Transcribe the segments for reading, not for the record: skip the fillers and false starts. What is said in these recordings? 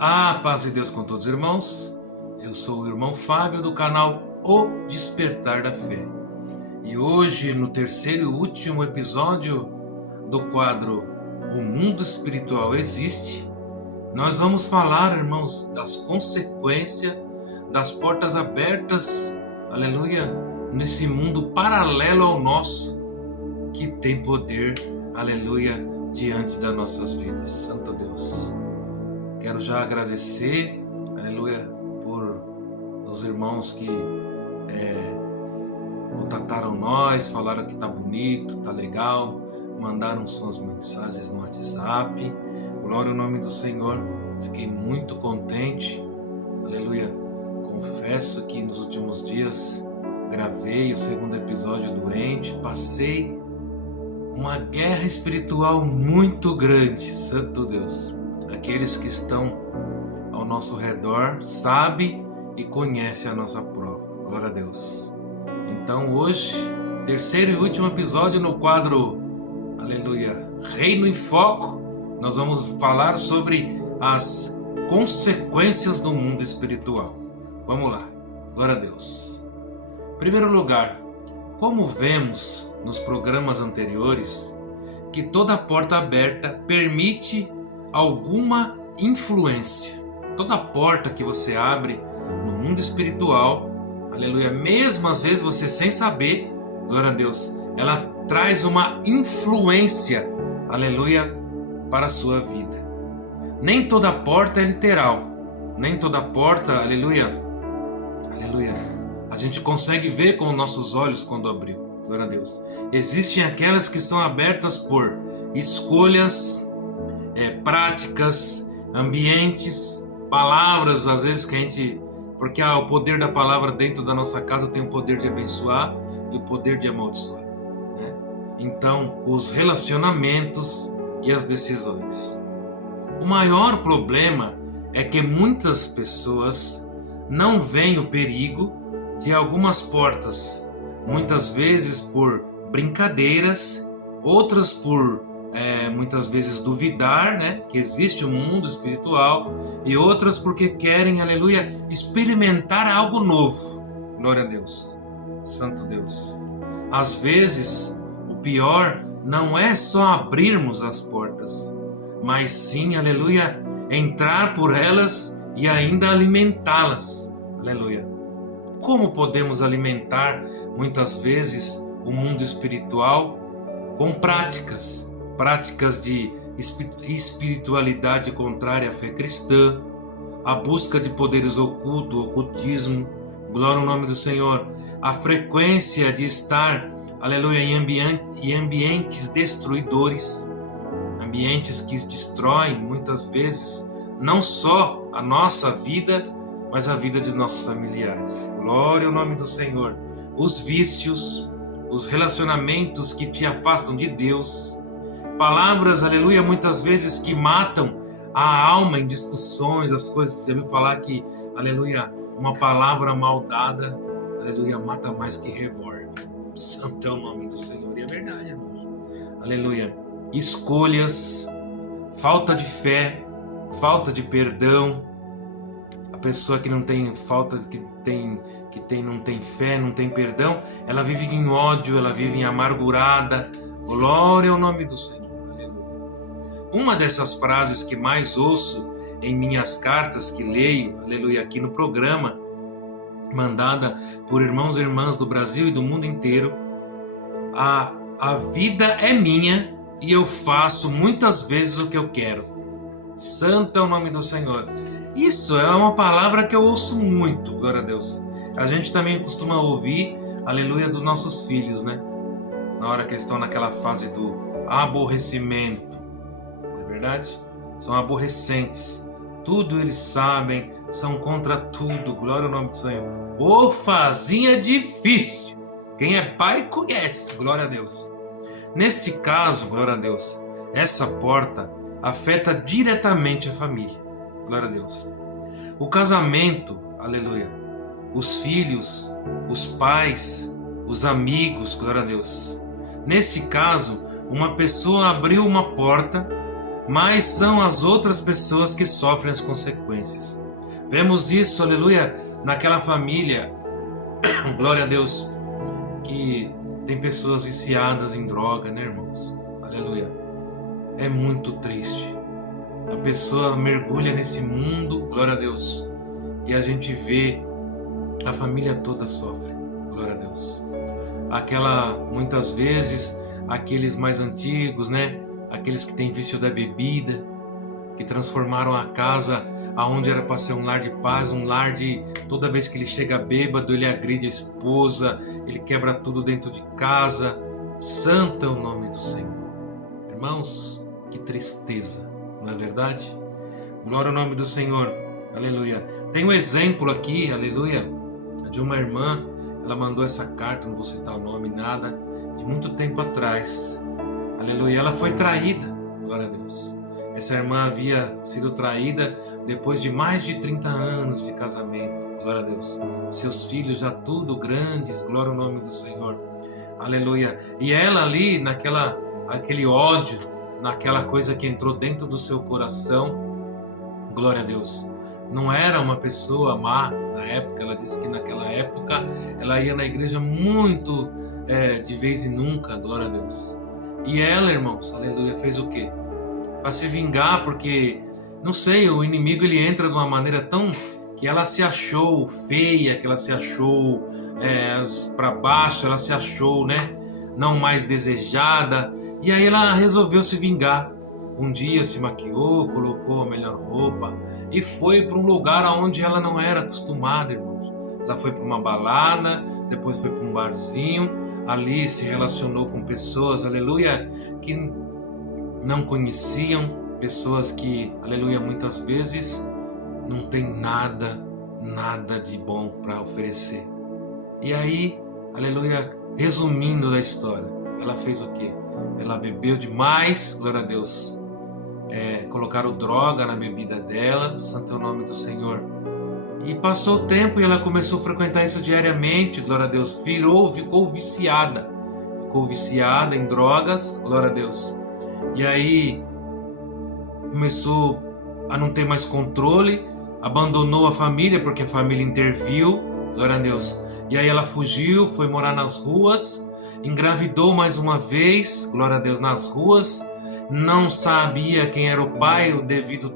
A paz de Deus com todos os irmãos. Eu sou o irmão Fábio do canal O Despertar da Fé. E hoje, no terceiro e último episódio do quadro O Mundo Espiritual Existe, nós vamos falar, irmãos, das consequências das portas abertas, aleluia, nesse mundo paralelo ao nosso, que tem poder, aleluia, diante das nossas vidas. Santo Deus. Quero já agradecer, aleluia, por os irmãos que contataram nós, falaram que tá bonito, tá legal, mandaram suas mensagens no WhatsApp. Glória ao nome do Senhor. Fiquei muito contente, aleluia. Confesso que nos últimos dias gravei o segundo episódio doente, passei uma guerra espiritual muito grande, Santo Deus. Aqueles que estão ao nosso redor sabem e conhecem a nossa prova. Glória a Deus. Então hoje, terceiro e último episódio no quadro, aleluia, Reino em Foco, nós vamos falar sobre as consequências do mundo espiritual. Vamos lá. Glória a Deus. Em primeiro lugar, como vemos nos programas anteriores, que toda porta aberta permite alguma influência. Toda porta que você abre no mundo espiritual, aleluia, mesmo às vezes você sem saber, glória a Deus, ela traz uma influência, aleluia, para a sua vida. Nem toda porta é literal, nem toda porta, aleluia, aleluia, a gente consegue ver com os nossos olhos quando abriu, glória a Deus. Existem aquelas que são abertas por escolhas, práticas, ambientes, palavras, às vezes que a gente... Porque o poder da palavra dentro da nossa casa tem o poder de abençoar e o poder de amaldiçoar, né? Então, os relacionamentos e as decisões. O maior problema é que muitas pessoas não veem o perigo de algumas portas, muitas vezes por brincadeiras, outras por muitas vezes duvidar, né, que existe um mundo espiritual, e outras porque querem, aleluia, experimentar algo novo. Glória a Deus. Santo Deus. Às vezes, o pior não é só abrirmos as portas, mas sim, aleluia, entrar por elas e ainda alimentá-las. Aleluia. Como podemos alimentar, muitas vezes, o mundo espiritual? Com práticas de espiritualidade contrária à fé cristã, a busca de poderes ocultos, ocultismo, glória ao nome do Senhor, a frequência de estar, aleluia, em ambientes destruidores, ambientes que destroem muitas vezes não só a nossa vida, mas a vida de nossos familiares. Glória ao nome do Senhor. Os vícios, os relacionamentos que te afastam de Deus, palavras, aleluia, muitas vezes que matam a alma em discussões, as coisas. Você ouviu falar que, aleluia, uma palavra mal dada, aleluia, mata mais que revólver. Santo é o nome do Senhor, e é verdade, irmão. Aleluia. Escolhas, falta de fé, falta de perdão. A pessoa que não tem não tem fé, não tem perdão, ela vive em ódio, ela vive em amargurada. Glória ao nome do Senhor. Uma dessas frases que mais ouço em minhas cartas que leio, aleluia, aqui no programa, mandada por irmãos e irmãs do Brasil e do mundo inteiro: a vida é minha e eu faço muitas vezes o que eu quero. Santo é o nome do Senhor. Isso é uma palavra que eu ouço muito, glória a Deus. A gente também costuma ouvir, aleluia, dos nossos filhos, né? Na hora que eles estão naquela fase do aborrecimento. Verdade? São aborrecentes, tudo eles sabem, são contra tudo, glória ao nome do Senhor. Ô, fazinha difícil, quem é pai conhece, glória a Deus. Neste caso, glória a Deus, essa porta afeta diretamente a família, glória a Deus. O casamento, aleluia, os filhos, os pais, os amigos, glória a Deus. Neste caso, uma pessoa abriu uma porta mais são as outras pessoas que sofrem as consequências. Vemos isso, aleluia, naquela família, glória a Deus, que tem pessoas viciadas em droga, né, irmãos? Aleluia. É muito triste. A pessoa mergulha nesse mundo, glória a Deus, e a gente vê a família toda sofre, glória a Deus. Muitas vezes, aqueles mais antigos, né? Aqueles que têm vício da bebida, que transformaram a casa aonde era para ser um lar de paz, um lar de... Toda vez que ele chega bêbado, ele agride a esposa, ele quebra tudo dentro de casa. Santo é o nome do Senhor. Irmãos, que tristeza, não é verdade? Glória ao nome do Senhor, aleluia. Tem um exemplo aqui, aleluia, de uma irmã. Ela mandou essa carta, não vou citar o nome, nada, de muito tempo atrás, aleluia. Ela foi traída, glória a Deus. Essa irmã havia sido traída depois de mais de 30 anos de casamento, glória a Deus. Seus filhos já tudo grandes, glória ao nome do Senhor, aleluia. E ela ali, aquele ódio, naquela coisa que entrou dentro do seu coração, glória a Deus. Não era uma pessoa má na época. Ela disse que naquela época ela ia na igreja muito de vez em nunca, glória a Deus. E ela, irmãos, aleluia, fez o quê? Para se vingar, porque, não sei, o inimigo ele entra de uma maneira tão que ela se achou feia, que ela se achou para baixo, ela se achou, né, não mais desejada. E aí ela resolveu se vingar. Um dia se maquiou, colocou a melhor roupa e foi para um lugar onde ela não era acostumada, irmãos. Ela foi para uma balada, depois foi para um barzinho, ali se relacionou com pessoas, aleluia, que não conheciam, pessoas que, aleluia, muitas vezes não tem nada de bom para oferecer. E aí, aleluia, resumindo da história, ela fez o quê? Ela bebeu demais, glória a Deus. Colocaram droga na bebida dela, santo é o nome do Senhor. E passou o tempo e ela começou a frequentar isso diariamente, glória a Deus. Ficou viciada em drogas, glória a Deus. E aí começou a não ter mais controle, abandonou a família porque a família interviu, glória a Deus. E aí ela fugiu, foi morar nas ruas, engravidou mais uma vez, glória a Deus, nas ruas. Não sabia quem era o pai, devido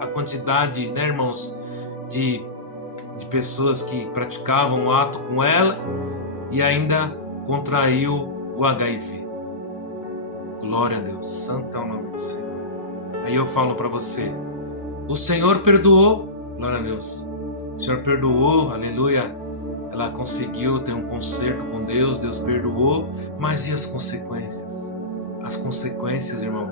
à quantidade, né, irmãos, de pessoas que praticavam o ato com ela, e ainda contraiu o HIV. Glória a Deus, santo é o nome do Senhor. Aí eu falo para você, o Senhor perdoou, glória a Deus. O Senhor perdoou, aleluia. Ela conseguiu ter um conserto com Deus, Deus perdoou, mas e as consequências? As consequências, irmão,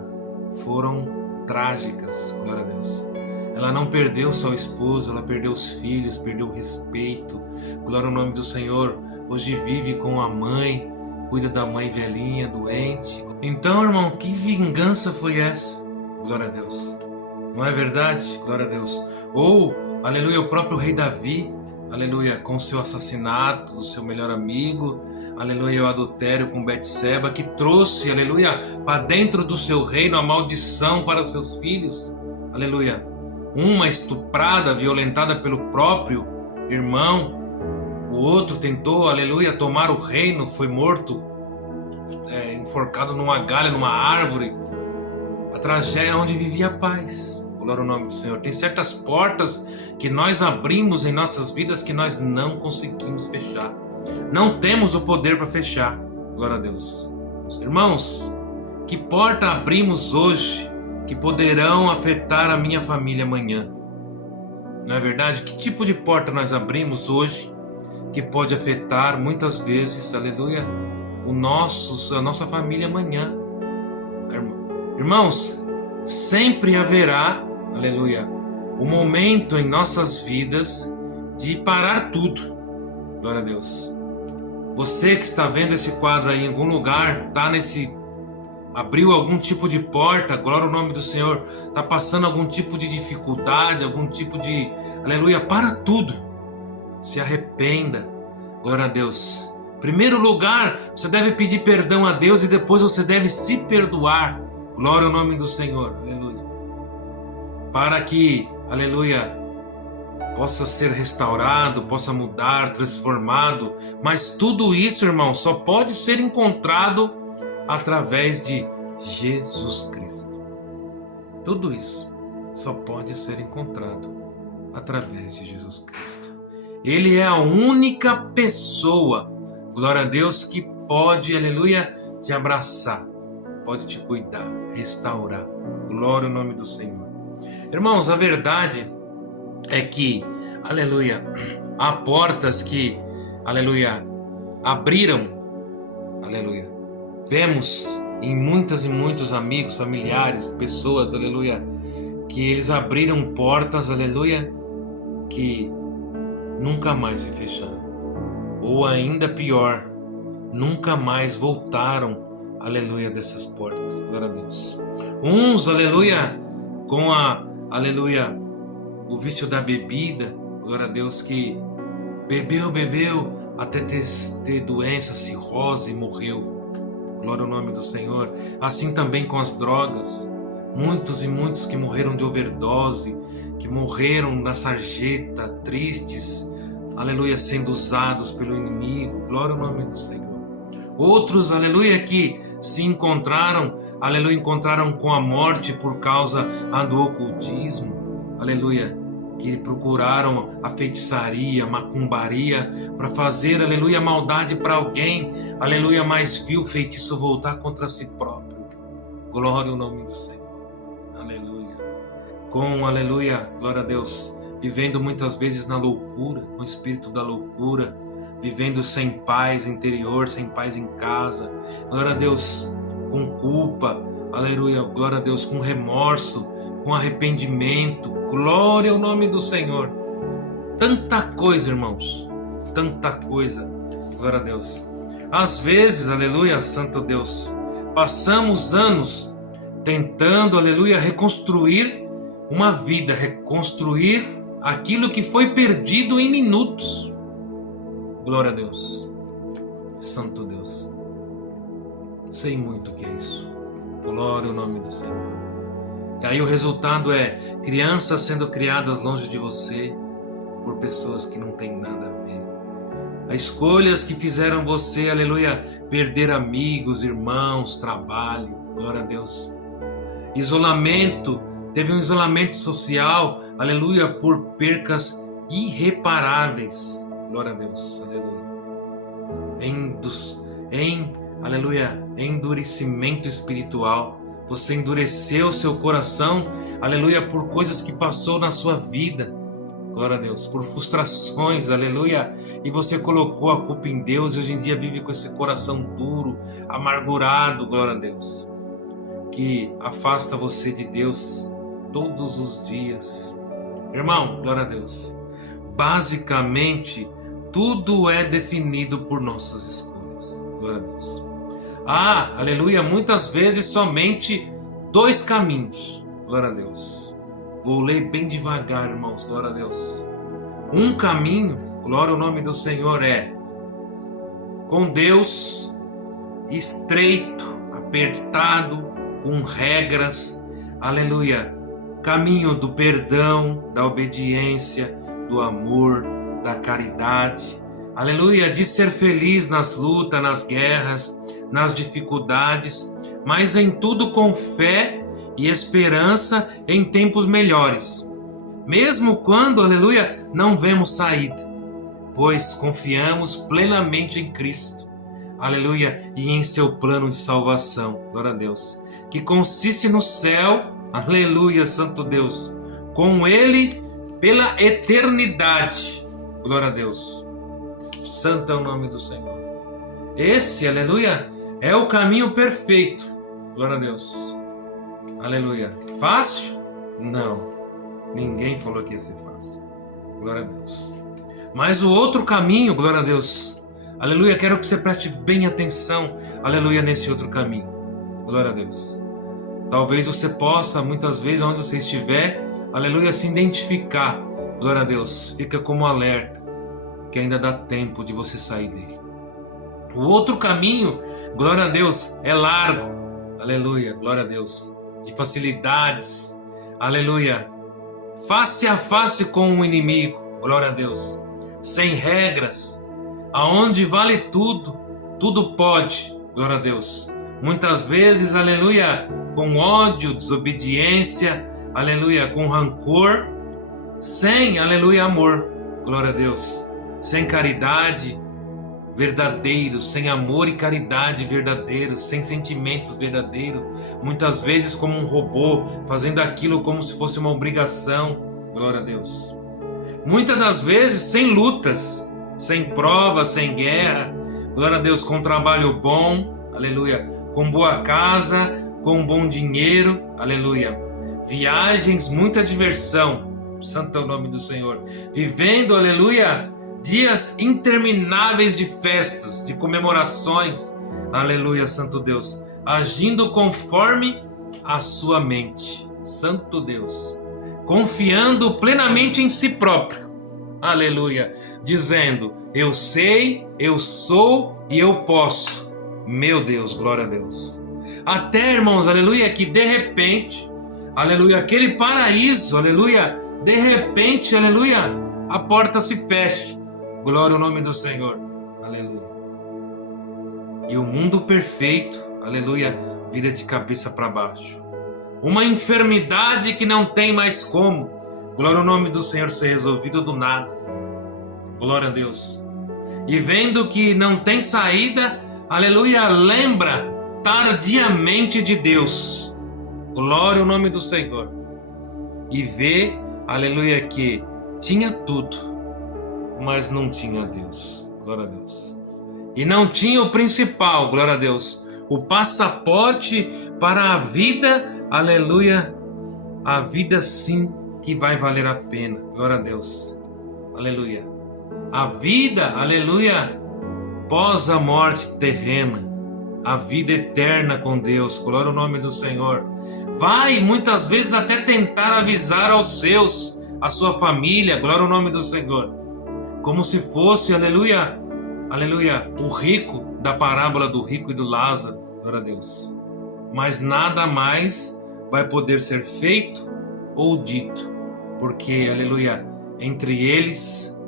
foram trágicas, glória a Deus. Ela não perdeu só o esposo, ela perdeu os filhos, perdeu o respeito, glória ao nome do Senhor. Hoje vive com a mãe, cuida da mãe velhinha, doente. Então, irmão, que vingança foi essa? Glória a Deus. Não é verdade? Glória a Deus. Ou, aleluia, o próprio rei Davi, aleluia, com o seu assassinato do seu melhor amigo, aleluia, o adultério com Betseba, que trouxe, aleluia, para dentro do seu reino a maldição para seus filhos, aleluia. Uma estuprada, violentada pelo próprio irmão, o outro tentou, aleluia, tomar o reino, foi morto, enforcado numa galha, numa árvore. A tragédia onde vivia a paz, glória ao nome do Senhor. Tem certas portas que nós abrimos em nossas vidas que nós não conseguimos fechar. Não temos o poder para fechar, glória a Deus. Irmãos, que porta abrimos hoje que poderão afetar a minha família amanhã? Não é verdade? Que tipo de porta nós abrimos hoje que pode afetar muitas vezes, aleluia, a nossa família amanhã? Irmãos, sempre haverá, aleluia, um momento em nossas vidas de parar tudo, glória a Deus. Você que está vendo esse quadro aí em algum lugar, abriu algum tipo de porta, glória ao nome do Senhor, está passando algum tipo de dificuldade, algum tipo de, aleluia, para tudo, se arrependa, glória a Deus. Em primeiro lugar, você deve pedir perdão a Deus e depois você deve se perdoar, Glória ao nome do Senhor, aleluia. Para que, aleluia, possa ser restaurado, possa mudar, transformado. Mas tudo isso, irmão, só pode ser encontrado através de Jesus Cristo. Tudo isso só pode ser encontrado através de Jesus Cristo. Ele é a única pessoa, glória a Deus, que pode, aleluia, te abraçar, pode te cuidar, restaurar. Glória ao nome do Senhor. Irmãos, a verdade é que, aleluia, há portas que, aleluia, abriram, aleluia. Vemos em muitas e muitos amigos, familiares, pessoas, aleluia, que eles abriram portas, aleluia, que nunca mais se fecharam. Ou ainda pior, nunca mais voltaram, aleluia, dessas portas. Glória a Deus. Uns, aleluia, com aleluia, o vício da bebida, glória a Deus, que bebeu até ter doença, cirrose e morreu. Glória ao nome do Senhor. Assim também com as drogas. Muitos e muitos que morreram de overdose, que morreram na sarjeta, tristes, aleluia, sendo usados pelo inimigo. Glória ao nome do Senhor. Outros, aleluia, que se encontraram, aleluia, encontraram com a morte por causa do ocultismo, aleluia, que procuraram a feitiçaria, a macumbaria para fazer, aleluia, maldade para alguém, aleluia, mas viu o feitiço voltar contra si próprio. Glória ao nome do Senhor, aleluia. Com, aleluia, glória a Deus, vivendo muitas vezes na loucura, no espírito da loucura, vivendo sem paz interior, sem paz em casa, glória a Deus, com culpa, aleluia, glória a Deus, com remorso, com arrependimento, glória ao nome do Senhor. Tanta coisa, irmãos, tanta coisa, glória a Deus. Às vezes, aleluia, santo Deus, passamos anos tentando, aleluia, reconstruir uma vida, reconstruir aquilo que foi perdido em minutos. Glória a Deus, santo Deus, sei muito o que é isso. Glória ao nome do Senhor. E aí o resultado é crianças sendo criadas longe de você por pessoas que não têm nada a ver. As escolhas que fizeram você, aleluia, perder amigos, irmãos, trabalho. Glória a Deus. Isolamento, teve um isolamento social, aleluia, por percas irreparáveis. Glória a Deus, aleluia. Aleluia, endurecimento espiritual. Você endureceu seu coração, aleluia, por coisas que passou na sua vida. Glória a Deus, por frustrações, aleluia. E você colocou a culpa em Deus e hoje em dia vive com esse coração duro, amargurado, glória a Deus. Que afasta você de Deus todos os dias. Irmão, glória a Deus. Basicamente, tudo é definido por nossas escolhas. Glória a Deus. Aleluia, muitas vezes somente dois caminhos. Glória a Deus. Vou ler bem devagar, irmãos. Glória a Deus. Um caminho, glória ao nome do Senhor, é com Deus, estreito, apertado, com regras. Aleluia. Caminho do perdão, da obediência, do amor, da caridade. Aleluia, de ser feliz nas lutas, nas guerras, nas dificuldades, mas em tudo com fé e esperança em tempos melhores. Mesmo quando, aleluia, não vemos saída, pois confiamos plenamente em Cristo, aleluia, e em seu plano de salvação, glória a Deus, que consiste no céu, aleluia, santo Deus, com Ele pela eternidade, glória a Deus. Santo é o nome do Senhor. Esse, aleluia, é o caminho perfeito. Glória a Deus. Aleluia. Fácil? Não. Ninguém falou que ia ser fácil. Glória a Deus. Mas o outro caminho, glória a Deus. Aleluia, quero que você preste bem atenção. Aleluia, nesse outro caminho. Glória a Deus. Talvez você possa, muitas vezes, onde você estiver, aleluia, se identificar. Glória a Deus. Fica como alerta, que ainda dá tempo de você sair dele. O outro caminho, glória a Deus, é largo, aleluia, glória a Deus, de facilidades, aleluia, face a face com o inimigo, glória a Deus, sem regras, aonde vale tudo, tudo pode, glória a Deus. Muitas vezes, aleluia, com ódio, desobediência, aleluia, com rancor, sem, aleluia, amor, glória a Deus, sem caridade verdadeiro, sem amor e caridade verdadeiro, sem sentimentos verdadeiros, muitas vezes como um robô, fazendo aquilo como se fosse uma obrigação, glória a Deus. Muitas das vezes sem lutas, sem provas, sem guerra, glória a Deus, com trabalho bom, aleluia, com boa casa, com bom dinheiro, aleluia, viagens, muita diversão, santo é o nome do Senhor, vivendo, aleluia, dias intermináveis de festas, de comemorações, aleluia, santo Deus, agindo conforme a sua mente, santo Deus, confiando plenamente em si próprio, aleluia, dizendo, eu sei, eu sou e eu posso, meu Deus, glória a Deus. Até, irmãos, aleluia, que de repente, aleluia, aquele paraíso, aleluia, de repente, aleluia, a porta se fecha, glória ao nome do Senhor, aleluia. E o mundo perfeito, aleluia, vira de cabeça para baixo. Uma enfermidade que não tem mais como, glória ao nome do Senhor, ser resolvido do nada, glória a Deus. E vendo que não tem saída, aleluia, lembra tardiamente de Deus, glória ao nome do Senhor. E vê, aleluia, que tinha tudo, mas não tinha Deus, glória a Deus. E não tinha o principal, glória a Deus, o passaporte para a vida, aleluia, a vida sim que vai valer a pena, glória a Deus, aleluia. A vida, aleluia, pós a morte terrena, a vida eterna com Deus, glória ao nome do Senhor. Vai muitas vezes até tentar avisar aos seus, a sua família, glória ao nome do Senhor, como se fosse, aleluia, aleluia, o rico da parábola do rico e do Lázaro, glória a Deus. Mas nada mais vai poder ser feito ou dito, porque, aleluia, entre eles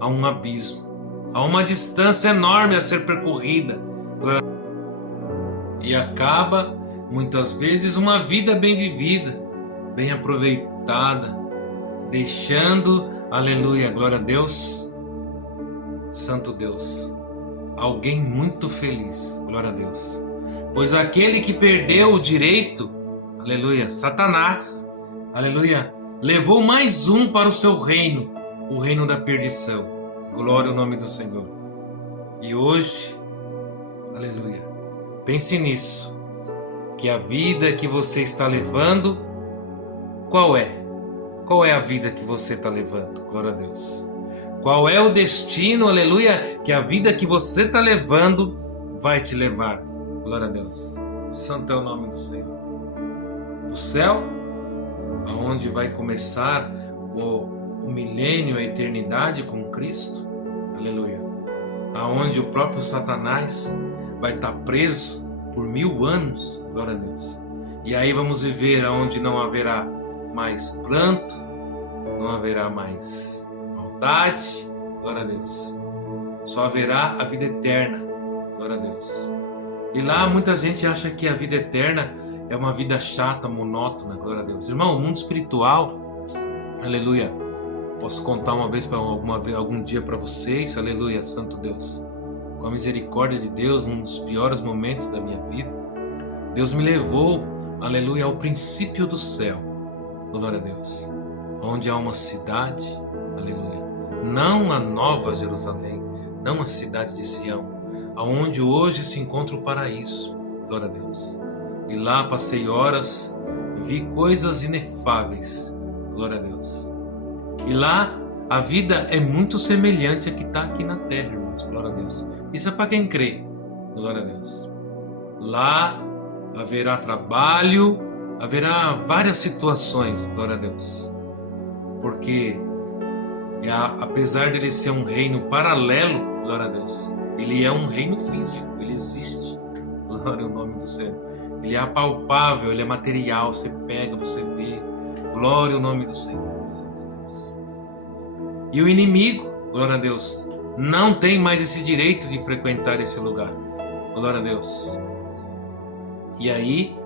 há um abismo, há uma distância enorme a ser percorrida, e acaba, muitas vezes, uma vida bem vivida, bem aproveitada, deixando, aleluia, glória a Deus, santo Deus, alguém muito feliz, glória a Deus, pois aquele que perdeu o direito, aleluia, Satanás, aleluia, levou mais um para o seu reino, o reino da perdição, glória ao nome do Senhor. E hoje, aleluia, pense nisso, que a vida que você está levando, qual é? Qual é a vida que você está levando? Glória a Deus. Qual é o destino, aleluia, que a vida que você está levando vai te levar? Glória a Deus. Santo é o nome do Senhor. O céu, aonde vai começar o milênio, a eternidade com Cristo, aleluia. Aonde o próprio Satanás vai estar preso por 1000 anos, glória a Deus. E aí vamos viver aonde não haverá mais pranto, não haverá mais maldade, glória a Deus. Só haverá a vida eterna, glória a Deus. E lá muita gente acha que a vida eterna é uma vida chata, monótona, glória a Deus. Irmão, o mundo espiritual, aleluia, posso contar uma vez, algum dia para vocês, aleluia, santo Deus. Com a misericórdia de Deus, num dos piores momentos da minha vida, Deus me levou, aleluia, ao princípio do céu, glória a Deus, onde há uma cidade, aleluia, não a Nova Jerusalém, não a cidade de Sião, aonde hoje se encontra o paraíso, glória a Deus. E lá passei horas, vi coisas inefáveis, glória a Deus. E lá a vida é muito semelhante à que está aqui na terra, irmãos, glória a Deus. Isso é para quem crê, glória a Deus. Lá haverá trabalho, haverá várias situações, glória a Deus. Porque apesar de ele ser um reino paralelo, glória a Deus, ele é um reino físico, ele existe, glória ao nome do Senhor. Ele é apalpável, ele é material, você pega, você vê. Glória ao nome do Senhor, Santo Deus. E o inimigo, glória a Deus, não tem mais esse direito de frequentar esse lugar. Glória a Deus. E aí,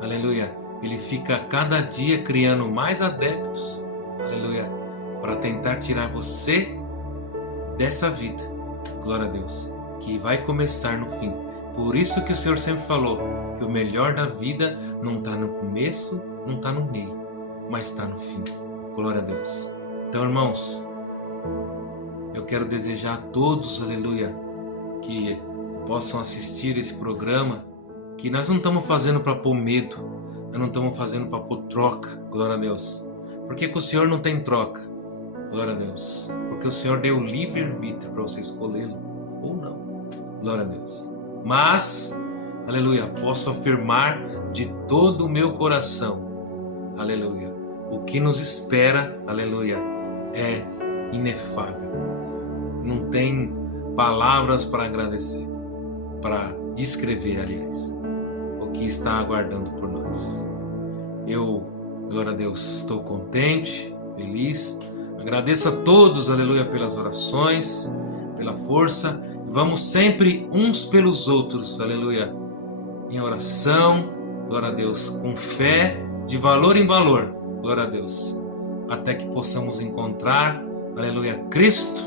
aleluia, ele fica cada dia criando mais adeptos, aleluia, para tentar tirar você dessa vida, glória a Deus, que vai começar no fim. Por isso que o Senhor sempre falou que o melhor da vida não está no começo, não está no meio, mas está no fim. Glória a Deus. Então, irmãos, eu quero desejar a todos, aleluia, que possam assistir esse programa, que nós não estamos fazendo para pôr medo, nós não estamos fazendo para pôr troca, glória a Deus. Porque com o Senhor não tem troca, glória a Deus. Porque o Senhor deu livre-arbítrio para você escolhê-lo ou não, glória a Deus. Mas, aleluia, posso afirmar de todo o meu coração, aleluia, o que nos espera, aleluia, é inefável. Não tem palavras para agradecer, para descrever, aliás, o que está aguardando por nós. Eu, glória a Deus, estou contente, feliz. Agradeço a todos, aleluia, pelas orações, pela força. Vamos sempre uns pelos outros, aleluia, em oração, glória a Deus, com fé, de valor em valor, glória a Deus, até que possamos encontrar, aleluia, Cristo,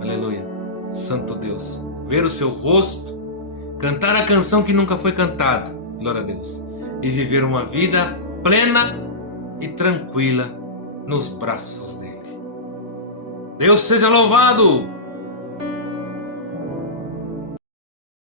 aleluia, Santo Deus, ver o seu rosto, cantar a canção que nunca foi cantada, glória a Deus, e viver uma vida plena e tranquila nos braços dele. Deus seja louvado!